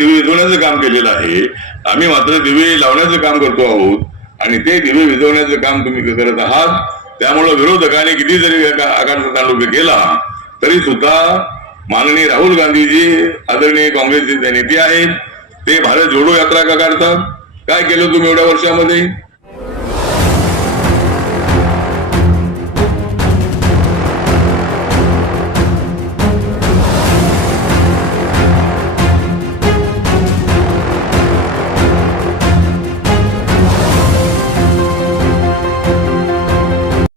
दिवे विझण्याचं काम केलेलं आहे. आम्ही मात्र दिवे लावण्याचं काम करतो आहोत. आणि ते दिवे विझवण्याचं काम तुम्ही करत आहात. त्यामुळं विरोधकाने किती जरी आकांक्षा तालुका केला तरी सुद्धा माननीय राहुल गांधीजी आदरणीय काँग्रेसचे नेते आहेत ते भारत जोडो यात्रा का काढतात? काय केलं तुम्ही एवढ्या वर्षामध्ये?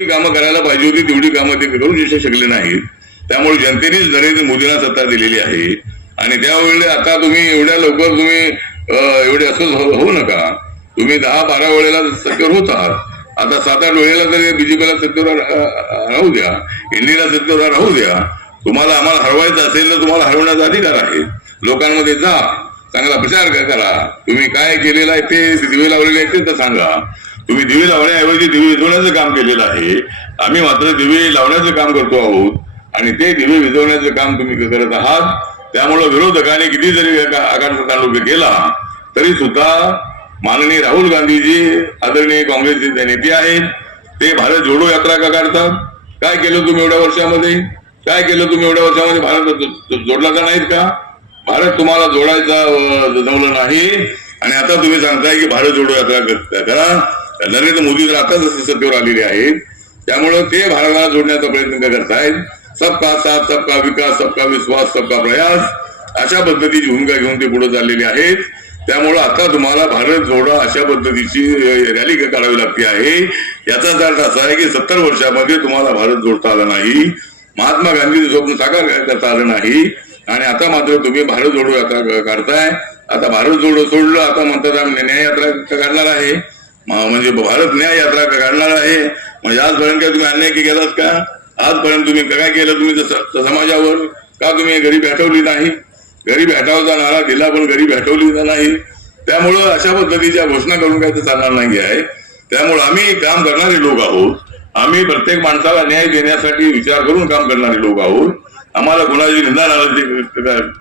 कामं करायला पाहिजे होती तेवढी कामं ते करू शकले नाहीत. त्यामुळे जनतेनेच नरेंद्र मोदींना सत्ता दिलेली आहे. आणि त्यावेळी आता तुम्ही एवढ्या लवकर तुम्ही एवढे असं होऊ नका. तुम्ही दहा बारा वेळेला सत्तेवर होतात आता सात आठ वेळेला तरी बीजेपीला सत्तेवर राहू द्या. इंडियाला सत्तेवर राहू द्या. तुम्हाला आम्हाला हरवायचं असेल तर तुम्हाला हरवण्याचा अधिकार आहे. लोकांमध्ये जा. चांगला प्रचार करा. तुम्ही काय केलेलं आहे ते दिवे लावलेले आहेत ते तर सांगा. तुम्ही दिवे लावण्याऐवजी दिवे विझवण्याचं काम केलेलं आहे. आम्ही मात्र दिवे लावण्याचं काम करतो आहोत आणि ते दिवे विझवण्याचं काम तुम्ही करत आहात. त्यामुळं विरोधकाने किती जरी आकांक्षा तालुका केला तरी सुद्धा माननीय राहुल गांधीजी आदरणीय काँग्रेसचे नेते आहेत ते भारत जोडो यात्रा का काढतात? काय केलं तुम्ही एवढ्या वर्षामध्ये? काय केलं तुम्ही एवढ्या वर्षामध्ये? भारत जोडला का नाहीत का? भारत तुम्हाला जोडायचा जमलं नाही. आणि आता तुम्ही सांगताय की भारत जोडो यात्रा करा. नरेंद्र मोदी तर आता सत्तेवर आलेले आहेत त्यामुळं ते भारताला जोडण्याचा प्रयत्न करतायत? सबका साथ सबका विकास सबका विश्वास सबका प्रयास अशा पद्धतीची भूमिका घेऊन ते पुढे चाललेले आहेत. त्यामुळं आता तुम्हाला भारत जोडा अशा पद्धतीची रॅली काढावी लागते आहे? याचाच अर्थ असा आहे की सत्तर वर्षामध्ये तुम्हाला भारत जोडता आला नाही महात्मा गांधीचे स्वप्न साकार करता आलं नाही आणि आता मात्र तुम्ही भारत जोडो आता काढताय. आता भारत जोडो सोडलं आता म्हणतात आम्ही न्याययात्रा काढणार आहे. म्हणजे भारत न्याय यात्रा काढणार आहे? म्हणजे आजपर्यंत काय तुम्ही अन्याय केलाच का? आजपर्यंत तुम्ही काय केलं तुम्ही समाजावर? का तुम्ही घरी भेटवली नाही? घरी भेटावचा नारा दिला पण घरी भेटवली नाही. त्यामुळं अशा पद्धतीच्या घोषणा करून काय चालणार नाही आहे. त्यामुळे आम्ही काम करणारे लोक आहोत. आम्ही प्रत्येक माणसाला न्याय देण्यासाठी विचार करून काम करणारे लोक आहोत. आम्हाला कुणाची निंदा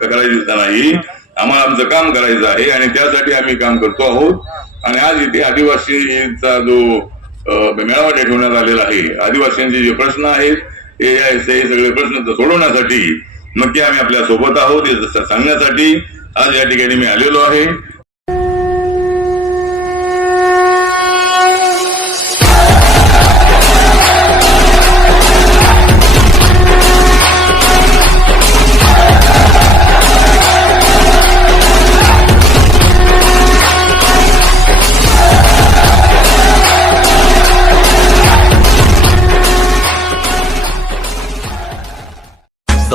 करायची नाही. आम्हाला आमचं काम करायचं आहे आणि त्यासाठी आम्ही काम करतो आहोत. आणि आज इथे आदिवासींचा जो मेळावा ठेवण्यात आलेला आहे आदिवासींचे जे प्रश्न आहेत हे सगळे प्रश्न सोडवण्यासाठी नक्की आम्ही आपल्यासोबत आहोत हे सांगण्यासाठी आज या ठिकाणी मी आलेलो आहे.